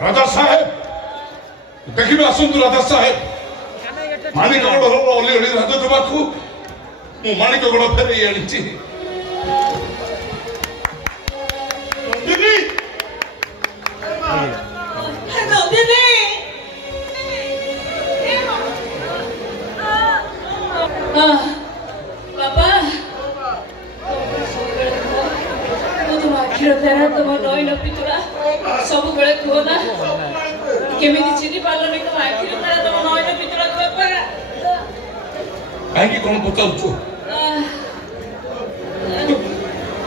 राजा साहेब देखिए आसतु राजा साहेब माणिकगढ़ अली अली राजसभा को मु माणिकगढ़ फेर आनी तुम नईन पितुड़ा सब बेले कह ना केमी चिन्ह पार्लनी तुम आखिर तारा तुम नईन पितुड़ा कहीं कौन पचारू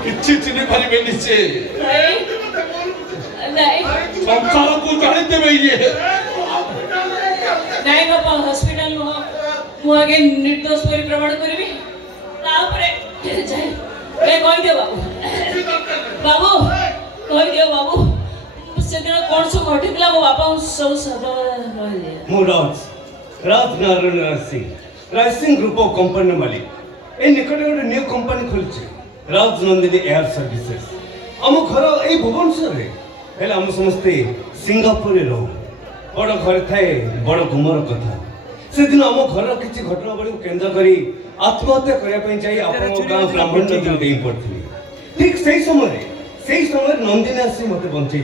किसी चिन्ह पारे से संसार को जानते ये नहीं बापा हॉस्पिटल नुह मुझे निर्दोष पर प्रमाण करी कहीदे बाबू बाबू कहीदे बाबू से दिन कौन सब घटी मो बापा सब सब Raj Singh group of company मालिक ए निकट गोटे न्यू कंपनी खोली राज नंदिनी एयर सर्विसेस आम घर यही भुवनेश्वर हेल्ला आम समस्ते सिंगापुर रहू बड़ घर थाए बड़ गुमर कथा से दिन आम घर किसी घटनावली केन्द्र करी आत्महत्या करने जाए आप गाँव ब्राह्मण नदी डेई पड़ी ठीक से समय नंदिनी आसी मत बंचई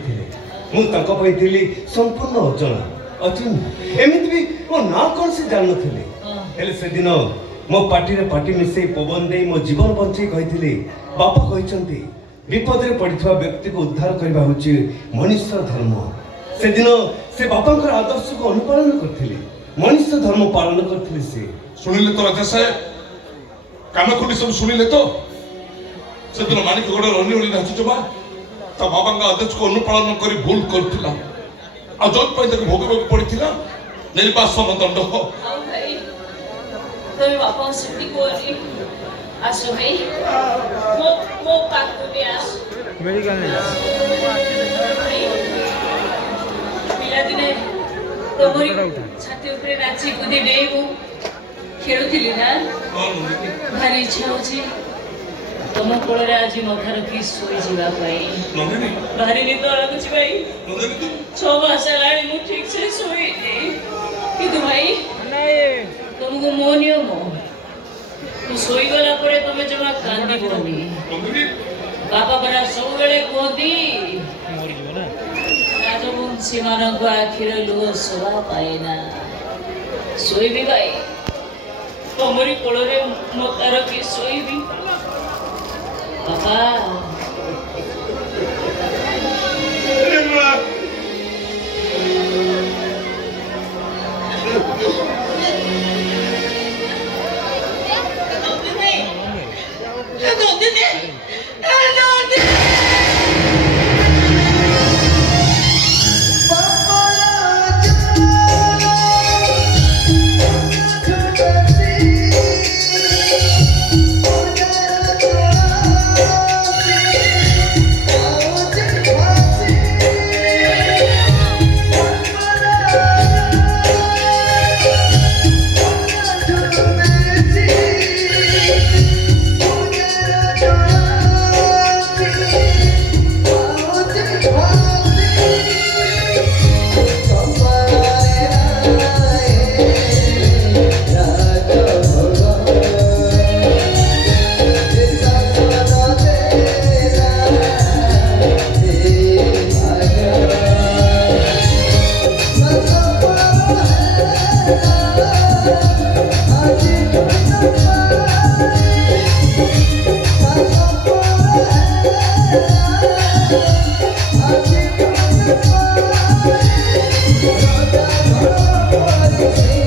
मुझे संपूर्ण अजଣା अचिन्ह एमती भी मो ना कौन से जान नी से दिन मो पार्टी पार्टी मिसई पवन दे मो जीवन बंचई कही बापा कहते विपद में पड़ा व्यक्ति को उद्धार करने हूँ मनुष्य धर्म से दिन से बापा आदर्श को अनुपालन करते मनुष्य धर्म पालन करते से शुणिले तो राजा साहेब कान खोली सब शुणिले तो से दिन माणिकगढ़ अली अली राजसभा ता बाबा आदेश को अनुपालन कर भूल करथिला आ जोत पई तक भोगबे पड़िथिला निर्वासन दंड हो भाई तुम बापा सिटी को आसो भाई मो पाक को भी आस मेडिकल नहीं पिला दिने तोमरी छाती ऊपर नाची कूदी डेइबू खेलुथिली ना भारी इच्छा होची तुम कोଳରେ ଆଜି ମଥା ରଖି ଶୋଇଯିବା ପାଇଁ ଭାରି ନିଦ ଲାଗୁଛି ଭାଇ 6 ମାସ ହେଲାଣି ମୁଁ ଠିକ ସେ ଶୋଇନି କିନ୍ତୁ ଭାଇ तुमको ମୋ ନିୟମ ତୁ ଶୋଇଗଲା ପରେ ତମେ ଜମା କାନ୍ଦିବନି ବାପା ପରା ସବୁବେଳେ କୁହନ୍ତି ରାଜବଂଶୀମାନଙ୍କ ଆଖିରେ ଲୁହ ଶୋଭା ପାଏନା ଶୋଇବି ଭାଇ ତମରି କୋଳରେ ମଥା ରଖି ଶୋଇବି बाबा I